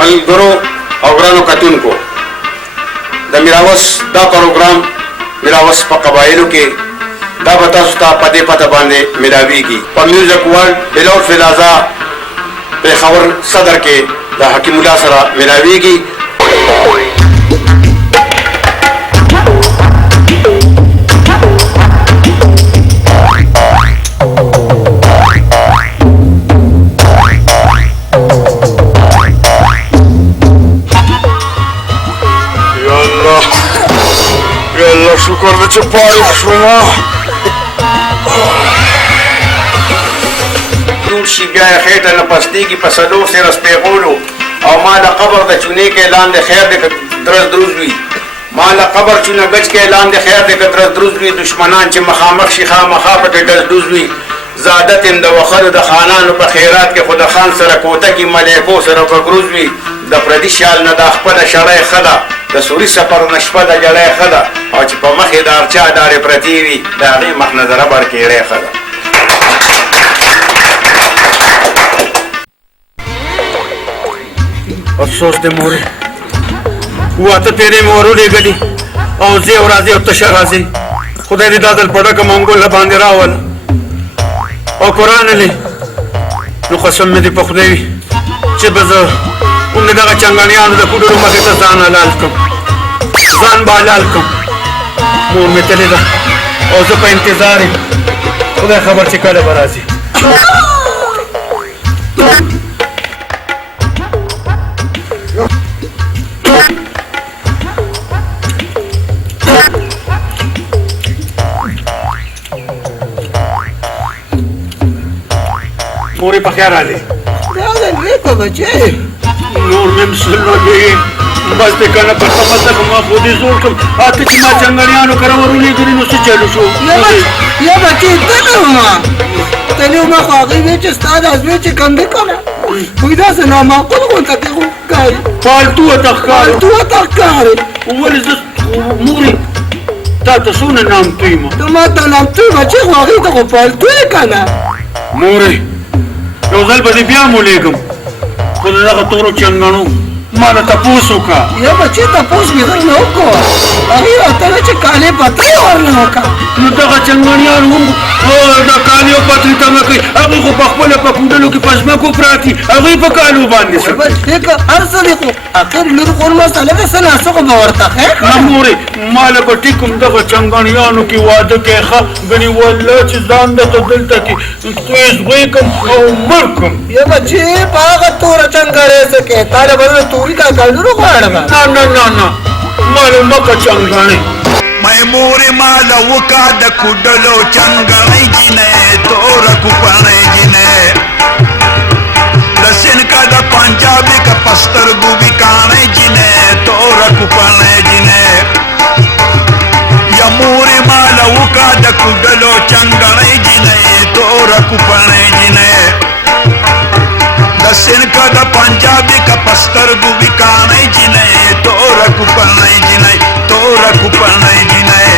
ملګرو او ګرانو کتونکو د میراوس دا پروګرام میراوس په قبایلو کې دا به تاسو ته په دې پته باندې ملاویږي په میوزیک ورلد بلور فلازا پېښور صدر کې د حکیم الله سره ملاویږي. شکر دې چې پایښ شومه دور شي بیا یې خېټه نه پستېږي په څلور سره سپېغولو او ما د قبر د چونې کې لاندې خیر دی که درز دروز وي ما له قبر چونه ګچ کې لاندې خیر دی که درز دروز وي دشمنان چې مخامخ شي خامخا پکې ډز ډوز وي زه عادت یم د وخرو د خانانو په خیرات کې خو د خان سره کوتکي ملیکو سره بګروز وي د پردي شال نه دا خپله شړی ښه ده د سوري سفر نه شپه د جړی ښه ده او چې په مخ یې د ارچا دارې پرتې وي د هغې مخ نه د ربر کېړی ښه ده. افسوس دې مورې واته تېرې مې ور ولېږلي او ځې او راځې او تشه راځې خدای دې دا ځل په ډکه منګوله باندې راول او قرآن علی نو قسم مې دې په خدای وي چې به زه اومدې دغه چنګانیانو د کوډرو مخې ته ځان حلال کړم ځان به حلال کړم مور مې تلې ده او زه په انتظار یم خدای خبر چې کله به راځي. مورې په خیر راځې راغلی بچی نور مې مسلولې بس دې که نه په ښه مزه که ما خو دې زور کړم اته چې ما چنګړیانو کره ور ولېږلي نو څه چلو شو یا بچی تللی ومه تللی ومه خو هغې وې چې ستا دا زوی چې کوم دی که نه وایي داسې نامعقول غونته دې ښکاري فالتو ورته ښکاري فالتو ورته ښکاري ولې زه مورې تا ته څونه نامتو یم ته ما ته نامتو یم بچی خو هغې ته خو فالتو یې که نه مورې یو ځل به دې بیا م ولېږم خو د دغه تورو چنګڼو ما نه تپوس وکړه یا بچی تپوس مې درنه وکړو هغې راته ویل چې کالي پته یې ورنه وکړه نو دغه چنګڼیان هم د کالي او پترې تمه کوي هغوی خو په خپله په کوډلو کې په ځمکو پراتي هغوی په کالو باندې څه بچی که هر څه دی خو اخر لور خور مسله ده څه ناڅه خو به ورته خیر نه مورې ما له به ټیک هم دغه چنګڼیانو کې واده کوې ښه ګنې والله چې ځان درته دلته کې زغوی کړم او مړ کړم یا بچی په هغه توره چنګړې څه کې تا له به زه توري کاکړو غواړم نه نه نه نه ما له مکه چنګڼې مورې ما له وکړه د کوډلو چنګړۍ جینۍ توره کوپړۍ جینۍ له سند کا د پنجابي که په سترګو وي کاڼۍ جینۍ توره کوپړۍ جینۍ یا مورې ما له وکړه د کوډلو چنګړۍ جینۍ توره کوپړۍ جینۍ د سند کا د پنجابي که په سترګو وي کاڼۍ جینۍ توره کوپړۍ جینۍ توره کوپړۍ جینۍ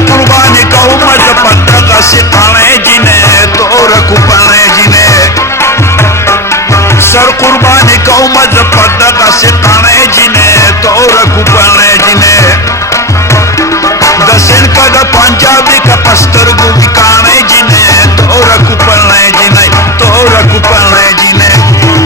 कुर्बानी कहूँ पत्ता सिखाने जिन्हें तोर कुपाने जिन्हें सर कुर्बानी कहूँ पत्ता सिखाने जिन्हें तोर कुपाने जिन्हें दसिन का द पंजाबी का पस्तर गुबिकाने जिन्हें तोर कुपाने जिन्हें तोर कुपाने जिन्हें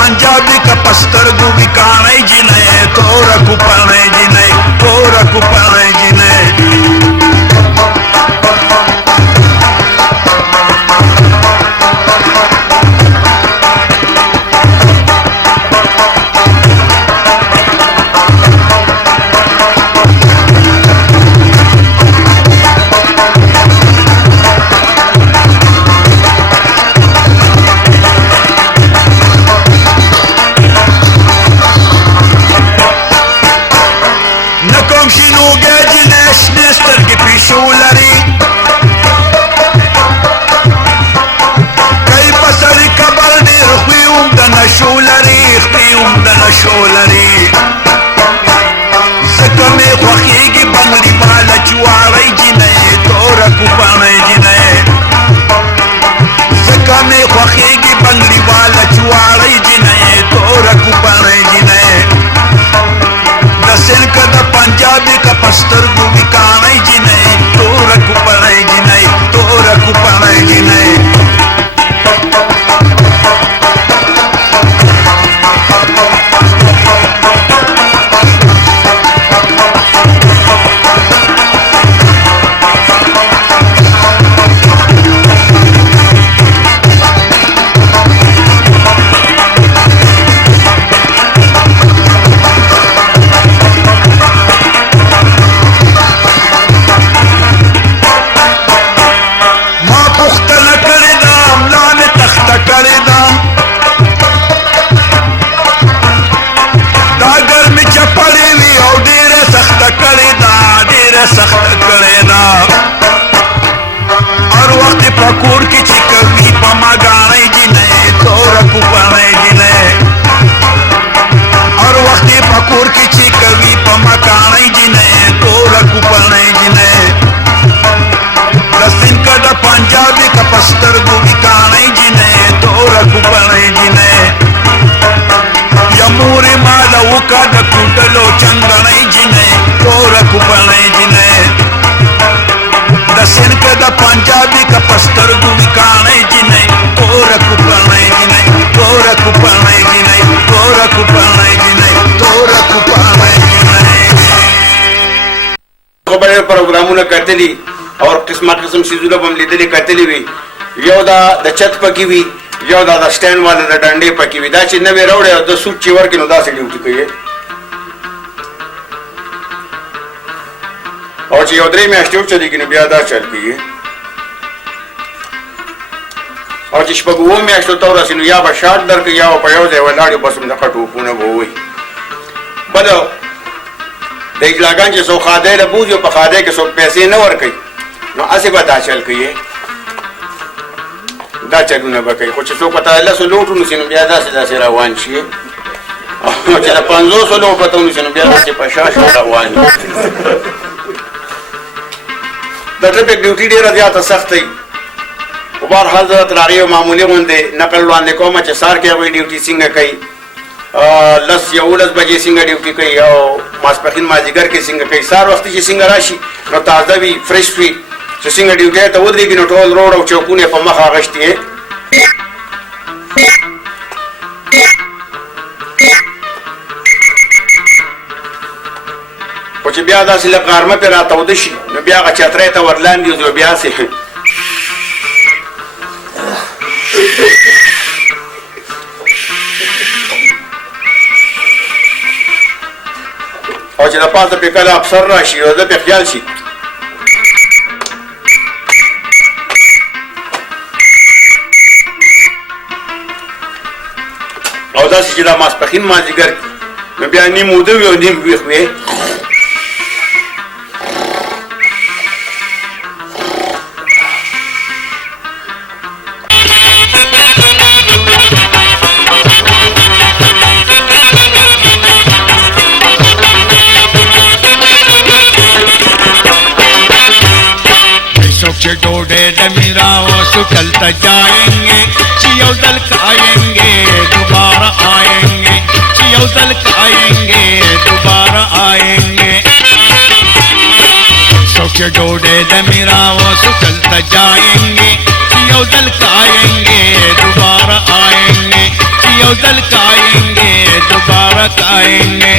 पंजाबी का पस्तर गुबिकाने जिन्हें तोर कुपाने जिन्हें तोर कुपाने जिन्हें पंजाबी का पस्तर गुबिकाने जिन्हें तोर कुपाने जिन्हें तोर कुपाने जिन्हें सख्त करेना और वक्त पकूर की चिकवी पमा गाने जिन्हें तोर कुपाने जिन्हें और वक्त पकूर की चिकवी पमा गाने जिन्हें तोर कुपाने जिन्हें दसिन का द पंजाबी का पस्तर गुबिकाने जिन्हें तोर कुपाने जिन्हें यमूरी माला उका द कुंडलो चंगने जिन्हें तोर कुपाने जिन्हें दसिन का द पंजाबी का पस्तर गुबिकाने जिन्हें तोर कुपाने जिन्हें तोर कुपाने जिन्हें तोर कुपाने जिन्हें तोर कुपाने जिन्हें खबर प्रोग्रामों कतली और किस्म किस्म चीजों बम लीदली कतली हुई योदा द छत पकी हुई योदा द स्टैंड वाले द डंडे पकी हुई दा चिन्ह में रोड़े द सूट चिवर के नुदा से ड्यूटी कहिए और ची योदरी में अस्ट्यूट चली की नुबियादा चल कहिए और ची शपगुओं में अस्ट्यूट तौरा सिनु या बशाट दर के या उपयोग है वलाड़ी बस में खटू पुणे बोई बलो देख लगान जे सो खादे ल बूझो पखादे के सो पैसे न वर कई नो असे बता चल कहिए दा चलू न बकई कुछ सो पता है सो लोटू न सिनु बियादा से रवान छिए और चला 500 लोट पता न सिनु बियादा से 50 रवान दटे पे ड्यूटी दे रहा था सख्त ही उबार हजरत रारियो मामूली होंदे नकल वाले को मच सार के वही ड्यूटी सिंह कई लस या 10 बजे सिंह ड्यूटी कई और मासपखिन माजिगर के सिंह कई सार वक्त जी सिंह राशि नो ताजा भी फ्रेश भी چې څنګه ډیوټي ته ودرېږي نو ټول روډ او چوکونه په مخ اغشتي خو چې بیا داسې لږ غرمه پرې راتاوده شي نو بیا هغه چترۍ ته ورلاندې وځو بیا سې او چې د پاسه پې کله افسر راشي او ده پې خیال شي او داسې چې دا ماسپښین مازدیګر نو بیا نیم اوده وي او نیم ویښ وي डोडे दमीरा वो सुकलता जाएंगे चियो दल आएंगे दोबारा आएंगे चियो दल आएंगे दोबारा आएंगे सोचे डोडे दमीरा वो सुकलता जाएंगे चियो दल आएंगे दोबारा आएंगे चियो दल आएंगे दोबारा आएंगे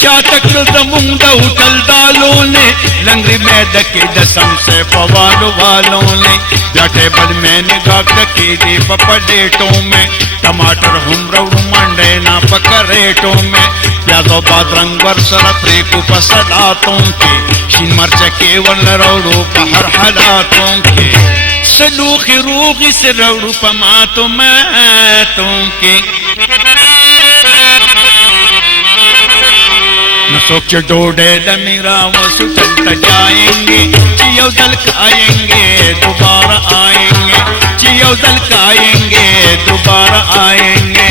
शातक जमुंदा उठल दालों ने लंगरी में दके दसम से पवालो वालों ने जाटे बल में निगाह दके दे पपडेटों में टमाटर हुमरौ मंडे ना पकरेटों में प्याजो बादरंग वर्सर प्रेकु पसलातों के शीन मर्च के वन रौड़ो पहर हलातों के सलूखी रूखी से रौड़ो पमातों मैतों के नसोक के डोडे दमीरा वो सुचलता जाएंगे चियो दल आएंगे दोबारा आएंगे चियो दल आएंगे दोबारा आएंगे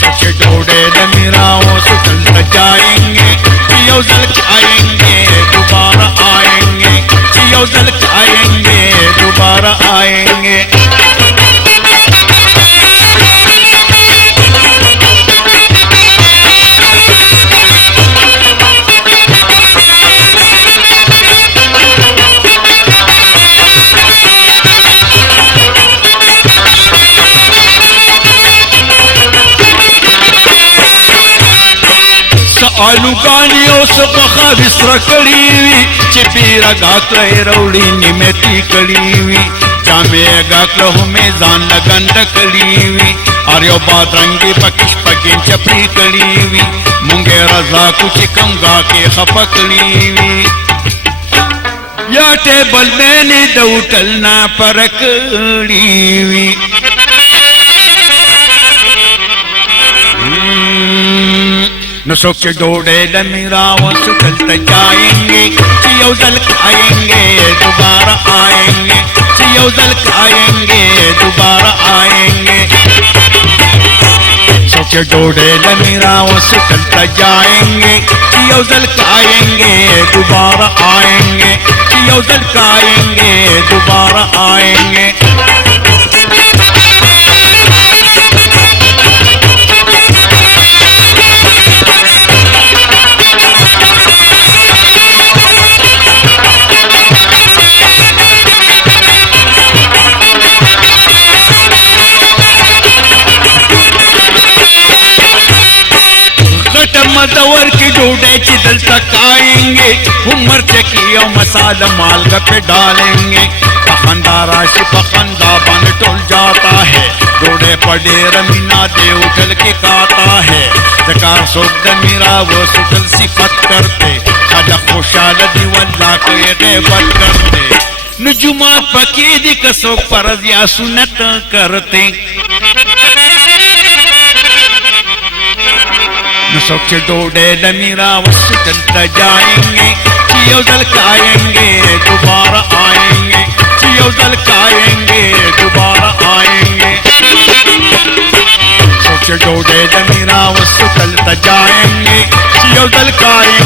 सच्चे डोडे दमीरा वो सुचलता जाएंगे चियो दल आएंगे दोबारा आएंगे चियो दल आएंगे दोबारा आएंगे आलू गानियों से बखा विसरा कड़ी हुई चिपीरा गाकले रौड़ी निमेती कड़ी हुई जामे गाकलो में जान लगंड कड़ी हुई आर्यो बादरंगी पकिश पकिन चपरी कड़ी हुई मुंगे रजा कुछ कंगा के खपकड़ी हुई या टेबल में नी दौटल ना परकड़ी हुई नसोक के डोडे दमीरा वो सुकलता जाएंगे चियो दल आएंगे दोबारा आएंगे चियो दल आएंगे दोबारा आएंगे सोके डोडे दमीरा वो सुकलता जाएंगे चियो दल आएंगे दोबारा आएंगे चियो दल आएंगे दोबारा आएंगे मदवर की डोडे की दल तक आएंगे उमर चकिया मसाला माल पे डालेंगे पखंदा राशि पखंदा बन टोल जाता है डोडे पड़े रमीना दे उठल के खाता है जकार सोद मीरा वो सुतल सिफत करते खाजा खुशाल दीवल्ला के देवत करते नजुमात पकीदी कसो परज या सुनत करते नसोक के डोडे दमीरा वस्सु चलता जाएंगे चियो दल आएंगे दोबारा आएंगे चियो दल आएंगे दोबारा आएंगे सोक के डोडे दमीरा वस्सु चलता जाएंगे चियो दल आएंगे